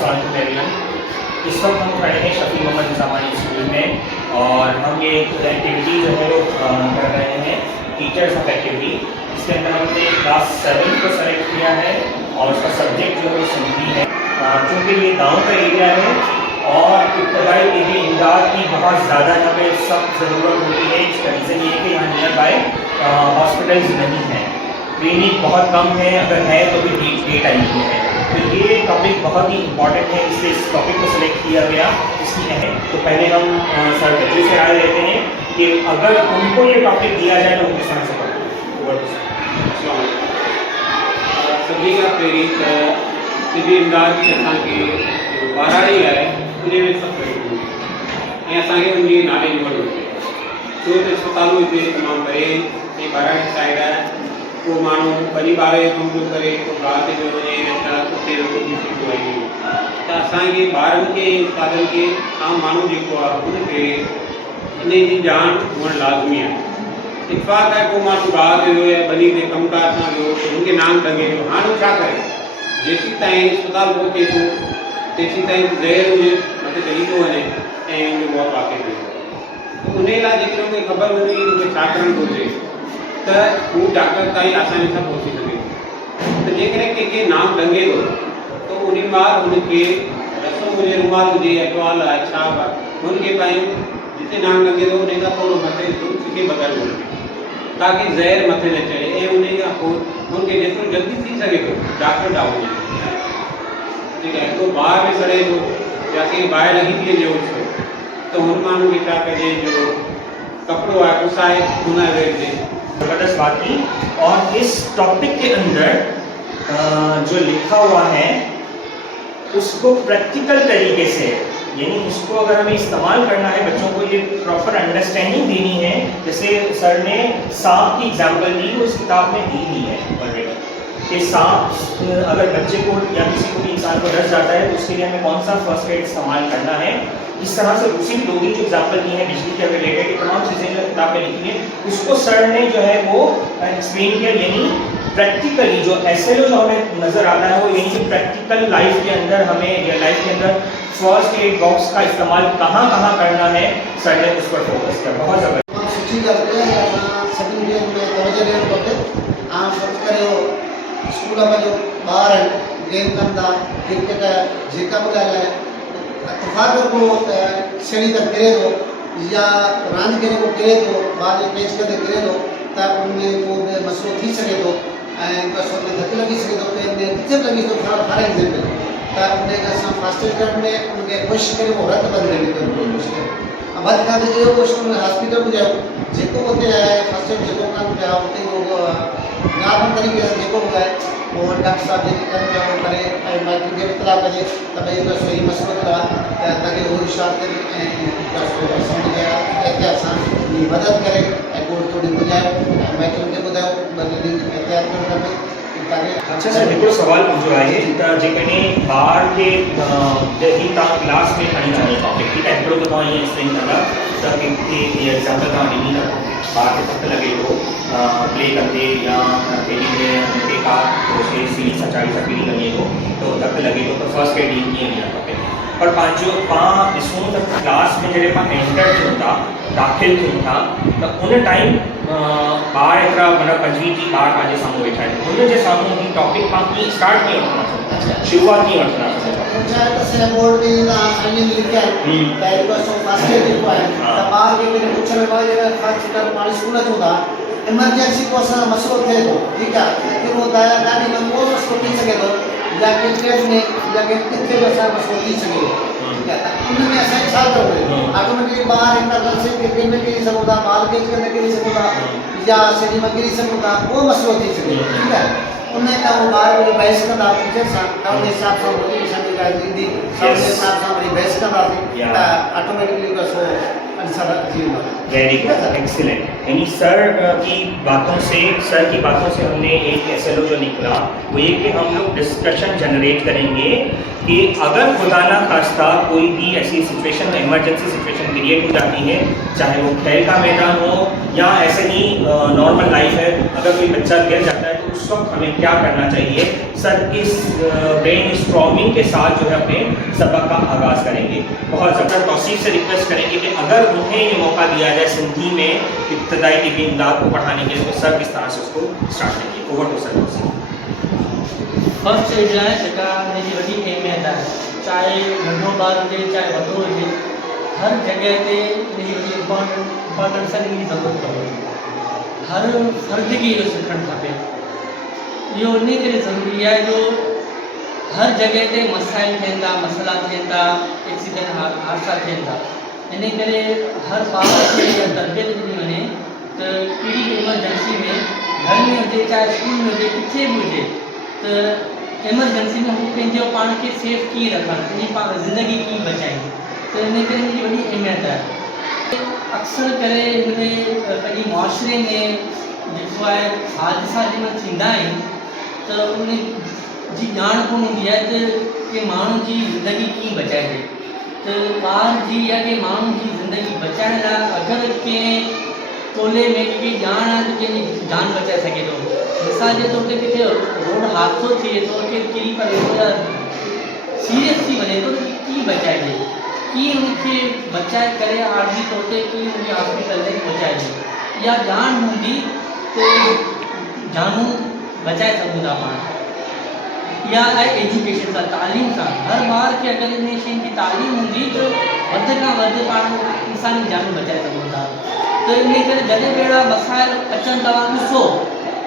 अस्सलाम एवरीवन। इस वक्त हम खड़े हैं शफी मोहम्मद निज़ामानी स्कूल में और हम ये एक्टिविटी जो है वो कर रहे हैं टीचर्स ऑफ एक्टिविटी। इसके अंदर हमने क्लास 7 को सेलेक्ट किया है और उसका सब्जेक्ट जो है वो सिंधी है। चूँकि ये गांव का एरिया है और इब्तदाई एरिया इमदाद की बहुत ज़्यादा यहाँ पे सख्त ज़रूरत होती है। इसका रीज़न ये है कि यहाँ नियर बाय हॉस्पिटल्स नहीं हैं, क्लिनिक बहुत कम है, अगर है तो भी डे टाइम में है। तो ये टॉपिक बहुत ही इंपॉर्टेंट है, इसलिए इस टॉपिक को सिलेक्ट किया गया। इसलिए है तो पहले हम सर बच्चे से राय लेते हैं कि अगर उनको ये टॉपिक दिया जाए तो वो किस तरह से पढ़ें। सभी का प्रेरित सिंधी इमदाद की असांखे ॿारहाड़ी आहे उन में सभु ऐं असांखे उनजी नाले जी ज़रूरत आहे, छो त अस्पतालूं हिते तमामु परे ऐं ॿारहाड़ी साइड आहे। को माण्हू वरी ॿार जो कमु थो करे, को ॿार ते पियो वञे त उते सीटूं आहिनि। त असांखे ॿारनि खे उस्तादनि खे आम माण्हू जेको आहे उनखे इन जी ॼाण हुअणु लाज़मी आहे। इतफ़ाक़ आहे को माण्हू ॿार ते वियो या ॿनी ते कमकार सां वियो त हुनखे नांग टंगे पियो। हाणे छा करे, जेसीं ताईं अस्पताल पहुचे थो तेसीं ताईं ज़हर हुजे मथे चढ़ी थो वञे ऐं उनजो मौत वाक़ई थी वञे। उन लाइ जेकॾहिं उनखे ख़बर हूंदी उनखे छा करणु घुरिजे त हू डॉक्टर ताईं आसानी सां पहुची सघे थो। त जेकॾहिं कंहिंखे नाम टंगे थो त उन महिल हुनखे रसो हुजे, रुमाल हुजे या टुवाल आहे छा हुनखे पायूं जिते नाम टंगे थो उन खां थोरो मथे सिके बग़ैर हुनखे, ताकी ज़हर मथे न चढ़े ऐं उन खां पोइ हुनखे जेतिरो जल्दी थी सघे थो डॉक्टर ॾांहुं वञे। ठीकु आहे, को ॿार में सड़े थो या कंहिं ॿाहिरि लॻी थी वञे उछो त हुन माण्हू खे छा कजे, जो कपिड़ो आहे पुसाए हुन वेट ते ज़बरदस्त बात की। और इस टॉपिक के अंदर जो लिखा हुआ है उसको प्रैक्टिकल तरीके से, यानी उसको अगर हमें इस्तेमाल करना है, बच्चों को ये प्रॉपर अंडरस्टैंडिंग देनी है। जैसे सर ने सांप की एग्जांपल दी, वो इस किताब में दी हुई है ऑलरेडी कि सांप अगर बच्चे को या किसी को भी इंसान को डस जाता है तो उसके लिए हमें कौन सा फर्स्ट एड इस्तेमाल करना है। इस तरह से उसी दो दिन जो एग्जाम्पल दी है बिजली के रिलेटेड तमाम चीज़ें जो किताब में लिखी है उसको सर ने जो है वो एक्सप्लेन किया। यानी प्रैक्टिकली जो SLO जो हमें नज़र आता है वो यही कि प्रैक्टिकल लाइफ के अंदर हमें रियल लाइफ के अंदर फर्स्ट एड बॉक्स का इस्तेमाल कहाँ कहाँ करना है, सर ने उस पर फोकस किया। बहुत ज़बरदस्त सुठी ॻाल्हि आहे। सभिनी खे तवजो ॾियणु खपे। आम फ़र्ज़ु करे स्कूल में जो ॿार आहिनि गेम कनि था, क्रिकेट जेका बि ॻाल्हि आहे, इतफ़ाक़ को छेड़ी त किरे थो या रांदि करे को किरे थो, ॿार जो पेच करे किरे थो त उनमें को बि मसइलो थी सघे थो ऐं कसो में धकु लॻी सघे थो, पेर में किथे बि लॻी थो, फार एग्ज़ाम्पल त उनखे असां फास्ट एड करण में उनखे कोशिशि करे उहो रत बंदि करणी कोशिशि कयूं। वधि खां वधि इहो कोशिशि कयूं हॉस्पिटल में ॾियूं जेको उते आहे फस्ट एड जेको कनि पिया उते उहो नॉर्मल तरीक़े सां जेको बि आहे उहो डॉक्टर साहब जेके कनि पिया उहो करे ऐं माइटनि खे इतला कजे त भई हिकु सही मसइलो थियो आहे त ताकी उहो होशियार थियनि ऐं असांखे एहतियात सां मदद करे ऐं गोड़ थोरी ॿुधायो ऐं माइटनि खे ॿुधायो एहतियात करणु खपे ताकी। अच्छा सर, हिकिड़ो सवाल पुछो आहे त जेकॾहिं ॿार खे जॾहिं तव्हां क्लास में खणी था टॉपिक, ठीकु आहे, हिकिड़ो त तव्हां ईअं एक्सप्लेन कंदा त कंहिंखे एग्ज़ाम्पल तव्हां ॾिनी था, ॿार खे धकु लॻे थो प्ले कंदे या खेली में हुनखे का सीढ़ी सां चाढ़ी सां किरी वञे थो तो धकु लॻे थो त फर्स्ट एड कीअं ॾियणु खपे। पर पंहिंजो पाण ॾिसूं त क्लास में जॾहिं पाण एंटर थियूं था, दाख़िल थियूं था त उन टाइम ॿार एतिरा मतिलबु 25 ॿार पंहिंजे साम्हूं वेठा आहिनि, हुनजे साम्हूं ही टॉपिक पाण कीअं स्टार्ट कीअं वठंदासीं, शुरूआत कीअं वठंदासीं। बोर्ड में साइनिंग लिखिया पहिरीं बसि फस्ट एड जेको आहे त ॿार खे कॾहिं पुछण में ख़ासि करे पाण स्कूल अचूं था इमरजेंसी को असां मसइलो थिए थो, ठीकु आहे, कहिड़ो ॾाढी लंबो मसइलो थी सघे थो या क्रिकेट में या किथे बि असांजो मसइलो थी सघे थो, ठीकु आहे, त उन में असांखे छा करिणो आहे। ऑटोमेटिकली ॿार इंटरनल क्रिकेट में किरी सघूं था, बॉल कैच कंदे किरी सघूं था या सॼी में किरी सघूं था, उहो मसइलो थी सघे थो, ठीकु आहे। उन खां पोइ ॿार जो बहस कंदा टीचर सां त उन हिसाब सां मोटिवेशन जी ॻाल्हि ईंदी, उन हिसाब सां वरी बहस कंदासीं त ऑटोमेटिकली बसि वेरी गुड, एक्सीलेंट यानी सर की बातों से हमने एक SLO जो निकला वो ये कि हम लोग डिस्कशन जनरेट करेंगे कि अगर खुदा ना खास्ता कोई भी ऐसी सिचुएशन इमरजेंसी सिचुएशन क्रिएट हो जाती है, चाहे वो खेल का मैदान हो या ऐसे ही नॉर्मल लाइफ है, अगर कोई बच्चा गिर जाता है तो उस वक्त हमें क्या करना चाहिए। सर इस ब्रेन स्ट्रॉमिंग के साथ जो है अपने सबक का आगाज़ करेंगे। बहुत ज़्यादा तौसीफ से रिक्वेस्ट करेंगे कि अगर उन्हें ये मौका दिया जाए सिंधी में इब्तदाई टिबी इमदाद को पढ़ाने के लिए तो सर किस तरह से उसको स्टार्ट करेंगे। Over to sir. First aid जो है जेका हिनजी वॾी अहमियत आहे, चाहे नंढो ॿारु हुजे चाहे वॾो हुजे, हर जॻह ते हिनजी वॾी इम्पोर्टेंस आहे, हिनजी ज़रूरत पवे। हर फ़र्द खे इहो सिखणु खपे। इहो इन करे ज़रूरी आहे जो हर जॻह ते मसाइल थियनि था, मसइला थियनि था, एक्सीडेंट हादसा थियनि था। इन करे हर ॿार खे इहा तरबियत ॾिनी वञे त कहिड़ी बि इमरजेंसी में घर में हुजे चाहे स्कूल में हुजे किथे बि हुजे तो एमरजेंसी में हू पंहिंजो पाण खे सेफ कीअं रखनि, पंहिंजी ज़िंदगी कीअं बचाइनि। तो इन करे हिनजी वॾी अहमियत आहे। अक्सर करे हिन पंहिंजे मुआशरे में जेको आहे हादसा जंहिंमहिल थींदा आहिनि त उन जी ॼाण कोन हूंदी आहे त के माण्हू जी ज़िंदगी कीअं बचाइजे। तो ॿार जी या के माण्हू जी ज़िंदगी बचाइण लाइ अगरि कंहिं टोले में कंहिंखे ॼाण आहे त कंहिंजी जान बचाए सघे थो। मिसाल जे तौर ते किथे रोड हादसो थिए थो, के किरी पवे थो या सीरियस थी वञे थो त कीअं बचाइजे, कीअं उनखे बचाए करे आर्जी तौर ते कीअं उनखे हॉस्पिटल ताईं पहुचाइजे। या ॼाण हूंदी तो जानू बचाए सघूं था पाण। या आहे एजुकेशन सां, तालीम सां। हर ॿार खे अगरि इन शयुनि जी तालीम हूंदी तो वधि खां वधि पाण इंसानी जानू बचाए सघूं था। तो इन करे जॾहिं बि अहिड़ा मसाइल अचनि तव्हां ॾिसो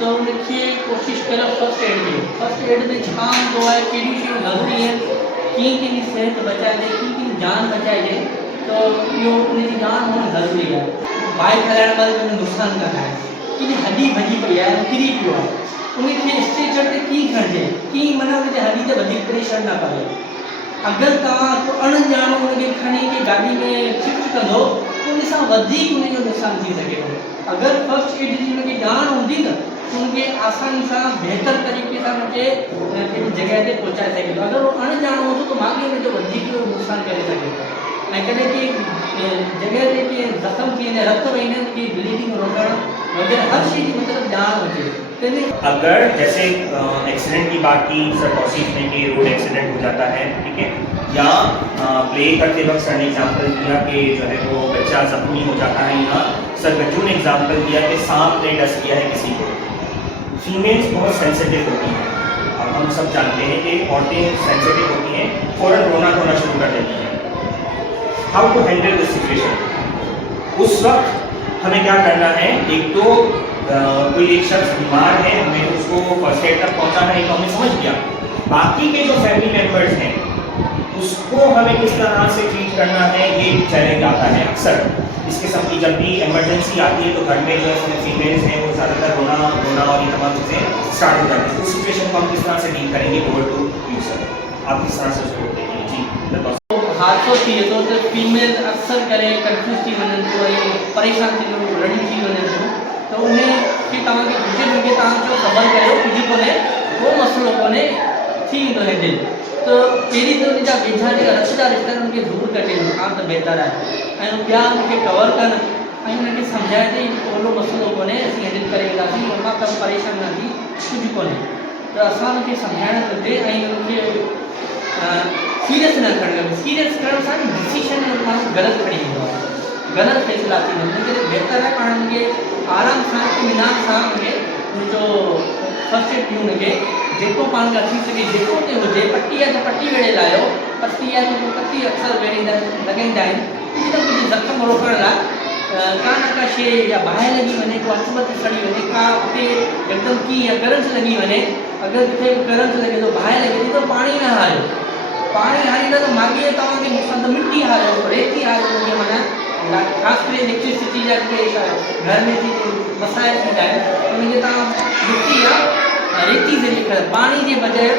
तो उनखे कोशिशि कयो फर्स्ट एड ॾियो। फर्स्ट एड में छा हूंदो आहे, कहिड़ियूं शयूं ज़रूरी आहिनि, कीअं कंहिंजी सिहत बचाइजे, कीअं कंहिंजी जान बचाइजे, तो इहो उनजी ॼाण हुअणु ज़रूरी आहे। बाइक हलाइण महिल उन नुक़सानु कंदा आहिनि, कंहिंजी हॾी भॼी पई आहे, किरी पियो आहे, उनखे स्ट्रेचर ते कीअं खणिजे, कीअं माना उनजी हॾी ते वधीक प्रेशर न पवे। अगरि तव्हां को अणॼाणो उनखे खणी के गाॾी में शिफ्ट कंदो तो उन सां वधीक उनजो नुक़सानु थी सघे थो। अगरि फर्स्ट एड जी उनखे ॼाण हूंदी न तो उनखे आसानी सां बहितर तरीक़े सां उनखे कहिड़ी जॻह ते पहुचाए सघे थो। अगरि उहो अणॼाणो हूंदो तो माॻे उनजो वधीक नुक़सानु करे सघे थो। ऐं कॾहिं की जॻह ते के ज़ख़्म थी वञे, रत वही ने उनकी ब्लीडिंग रोकणु वग़ैरह हर शइ जी मतिलबु ॼाण हुजे। अगर जैसे एक्सीडेंट की बात की सर तौसीफ ने कि रोड एक्सीडेंट हो जाता है, ठीक है, या प्ले करते वक्त सर ने एग्जाम्पल दिया कि जो है वो बच्चा जख्मी हो जाता है, यहाँ सर गज्जू ने एग्जाम्पल दिया कि सांप ने डस किया है किसी को। फीमेल्स बहुत सेंसिटिव होती हैं, अब हम सब जानते हैं कि औरतें सेंसिटिव होती हैं, फ़ौरन रोना धोना शुरू कर देती हैं। How to handle this situation. उस वक्त हमें क्या करना है, एक तो कोई एक शख्स बीमार है, हमें उसको फर्स्ट एड तक पहुंचाना है, तो हमें समझ गया। बाकी के जो फैमिली मेम्बर्स हैं उसको हमें किस तरह से ट्रीट करना है, ये चैलेंज आता है अक्सर। इस किस्म की जब भी इमरजेंसी आती है तो घर में जो है फीमेल्स हैं वो ज़्यादातर रोना और ये तमाम चीज़ें स्टार्ट हो जाती हैं। उस सिचुएशन को हम किस तरह से डील करेंगे। ओवर टू यू सर, आप किस तरह से उसको देंगे। जी हादसो थिए थो तो फीमेल अक्सर करे कंफ्यूज थी वञनि थियूं ऐं परेशान थी वञनि, रड़ी थी वञनि थियूं। तो उनखे तव्हांखे पुछे तव्हां जो ख़बर कयो कुझु कोन्हे, को मसइलो कोन्हे, थी वेंदो हैंडल। तो पहिरीं त उनजा वेझा जेका रत जा रिश्ता आहिनि उनखे दूरि कटे खां त बहितर आहे, ऐं ॿिया उनखे कवर कनि ऐं उनखे सम्झाए त ओहिड़ो मसइलो कोन्हे, असीं हैंडल करे ईंदासीं, मां कमु परेशान न थी, कुझु कोन्हे। त असां उनखे सम्झाइणु घुरिजे ऐं उनखे सीरियस न खणणु खपे। सीरियस करण सां डिसीशन माण्हू ग़लति खणी ईंदो आहे, ग़लति फ़ैसिला थींदा आहिनि। इन करे बहितर आहे पाण उनखे आराम सां इत्मीनान सां उनखे उनजो फर्स्ट एड ॾियूं, उनखे जेको पाण खां थी सघे जेको उते हुजे। पटी आहे त पटी वेड़े लाहियो, पटी आहे त पटी अक्सर वेड़ींदा लॻाईंदा आहिनि कुझु न कुझु ज़ख़्म रोकण लाइ। का न का शइ या बाहि लॻी वञे, को हथ मथे सड़ी वञे, का उते हिकदमि कीअं करंट लॻी वञे, अगरि किथे करंट लॻे थो, बाहि लॻे थी, त पाणी न हारियो। पाणी हारींदा त माॻे तव्हांखे नुक़सानु, मिटी हारियो, रेती हारियो, उनखे माना ख़ासि करे इलेक्ट्रिसिटी जा जेके घर में थी मसाइल थींदा आहिनि उनखे तव्हां मिटी या रेती ज़रिए पाणी जे बजाए।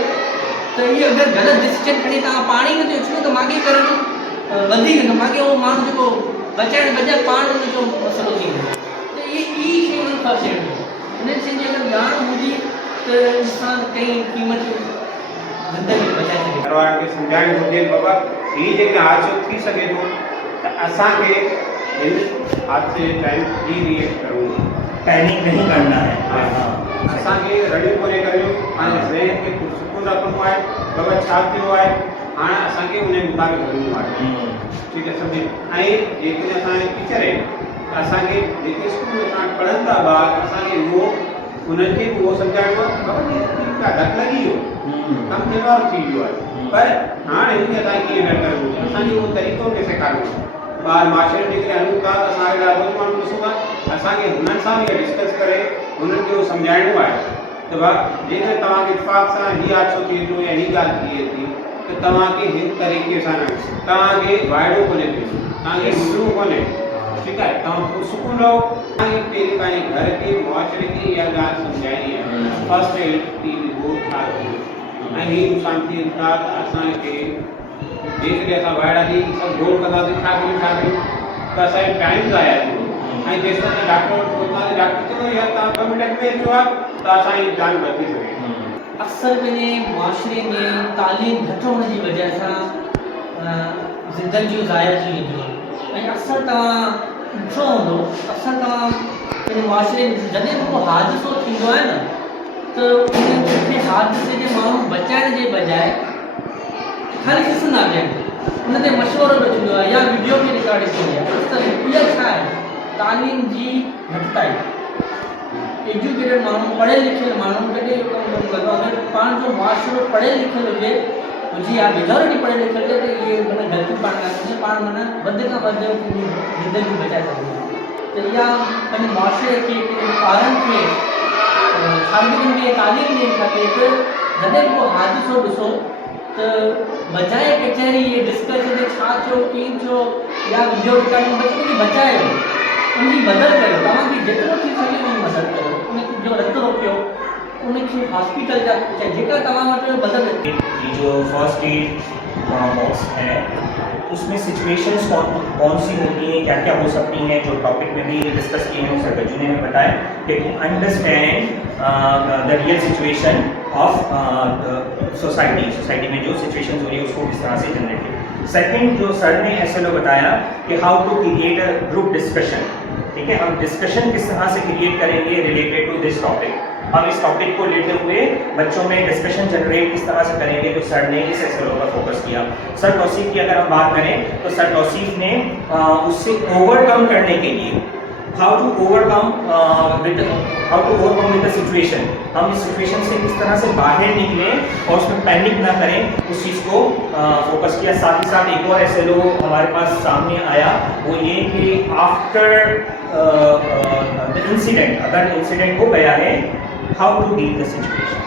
त इहो अगरि ग़लति डिसीजन खणी तव्हां पाणी में थो अचो त माॻे करंट वधी वेंदो, माॻे उहो माण्हू जेको बचाइण बजाए पाण उनजो मसइलो थी वेंदो। त ई शइ उन्हनि फर्स्ट एड में उन्हनि शयुनि जी अगरि ॼाण हूंदी त इंसान कई क़ीमतियूं ज़िंदगी बचाए सघे। घर वारनि खे सम्झाइणु घुरिजे बाबा हीअ जेके हादसो थी सघे थो त असांखे हिन हादसे टाइम जी रिएक्ट करूं, पैनिक नहीं करना है। हाँ असांखे रड़ियूं कोन्हे करियूं, पंहिंजे ज़हन खे पुरसुकून रखिणो आहे बाबा छा थियो आहे, हाणे असांखे उन मुताबिक़ हलणो आहे। ठीकु आहे सम्झे। ऐं जेकॾहिं असांजे टीचर आहिनि त असांखे जेके स्कूल में असां पढ़नि था ॿार असांखे उहो उन्हनि खे बि उहो सम्झाइणो आहे बाबा ठीकु आहे धक लॻी वियो कमु थियण वारो थी वियो आहे, पर हाणे हिन असांखे कीअं न करिणो आहे, असांखे उहो तरीक़ो खे सेखारिणो आहे। ॿार मास्टर जेकॾहिं हलूं था त असांखे ॾाढो माण्हू ॾिसूं था, असांखे हुननि सां बि डिस्कस करे हुननि खे उहो सम्झाइणो आहे त भाउ जेकॾहिं तव्हांखे इतफ़ाक़ सां हीअ हादसो थिए थो या हीअ ॻाल्हि थिए थी त तव्हांखे हिन तरीक़े सां न तव्हांखे वाइड़ो कोन्हे थिए, तव्हांखे मुंझणो कोन्हे। ठीकु आहे, तव्हां पुरसुकून रहो। तव्हांखे पहिरीं पंहिंजे घर खे मुआशरे खे इहा ॻाल्हि सम्झाइणी आहे फर्स्ट एड की उहो छा थियो ऐं हीअ नुक़सान थियनि था त असांखे जेकॾहिं असां वाइड़ा थी सभु गोल कंदासीं छा कयूं त असांजो टाइम ज़ाया थींदो ऐं जेसि ताईं डॉक्टर वटि पहुतासीं डॉक्टर चवंदो यार तव्हां 2 मिनट में अचो आहे त असांजी जान बची सघे। अक्सर पंहिंजे मुआशरे में तालीम घटि हुअण जी वजह सां ज़िंदगियूं ज़ाया थी वेंदियूं आहिनि ऐं अक्सर तव्हां ॾिठो हूंदो अक्सर तव्हां पंहिंजे मुआशरे में जॾहिं बि को हादिसो थींदो आहे न त उन हादिसे जे माण्हू बचाइण जे बजाए खाली ॾिसंदा आहिनि, उन ते मशवरो बि थींदो आहे या वीडियो बि रिकॉर्डिंग थींदी आहे। त इहा छा आहे तालीम जी घटिताई। एजुकेटेड माण्हू पढ़ियल लिखियल माण्हू कॾहिं इहो कमु कोन कंदो, अगरि पाण जो मुआशिरो पढ़ियल लिखियल हुजे या मेजॉरिटी पढ़ियल लिखियल हुजे त इहे माना ग़लतियूं पाण न कजे, पाण माना वधि खां वधि ज़िंदगी बचाए सघूं। त इहा पंहिंजे मुआशिरे खे ॿारनि खे शागिर्दनि खे तालीम ॾियणी खपे त जॾहिं को हादिसो ॾिसो त बजाए कचहरी इहे डिस्कशन छा थियो कीअं थियो या वीडियो रिकॉर्डिंग बची बचायो उनजी मदद कयो, तव्हांखे जेतिरो थी सघे उनजी मदद कयो, उनखे जो रत रोकियो उनखे हॉस्पिटल जा जेका तव्हां वटि मदद। ये जो फर्स्ट एड बॉक्स है उसमें सिचुएशंस कौन सी होती हैं, क्या क्या हो सकती हैं, जो टॉपिक में भी डिस्कस किए हैं सर गज्जू ने हमें बताया कि to understand the real situation of society में जो सिचुएशंस हो रही है उसको किस तरह से जनरेट किया। सेकंड जो सर ने ऐसे लोग बताया कि how to create a group discussion. ठीक है, हम डिस्कशन किस तरह से क्रिएट करेंगे रिलेटेड टू दिस टॉपिक। हम इस टॉपिक को लेते हुए बच्चों में डिस्कशन जनरेट किस तरह से करेंगे, तो सर ने इस एसएलओ पर फोकस किया। सर तौसीफ की अगर हम बात करें तो सर तौसीफ ने उससे ओवरकम करने के लिए how to overcome with the situation, हम इस सिचुएशन से किस तरह से बाहर निकलें और उसमें पैनिक ना करें, उस चीज़ को फोकस किया। साथ ही साथ एक और एसएलओ हमारे पास सामने आया, वो ये कि आफ्टर द इंसिडेंट, अगर इंसिडेंट हो गया है, how to deal the situation.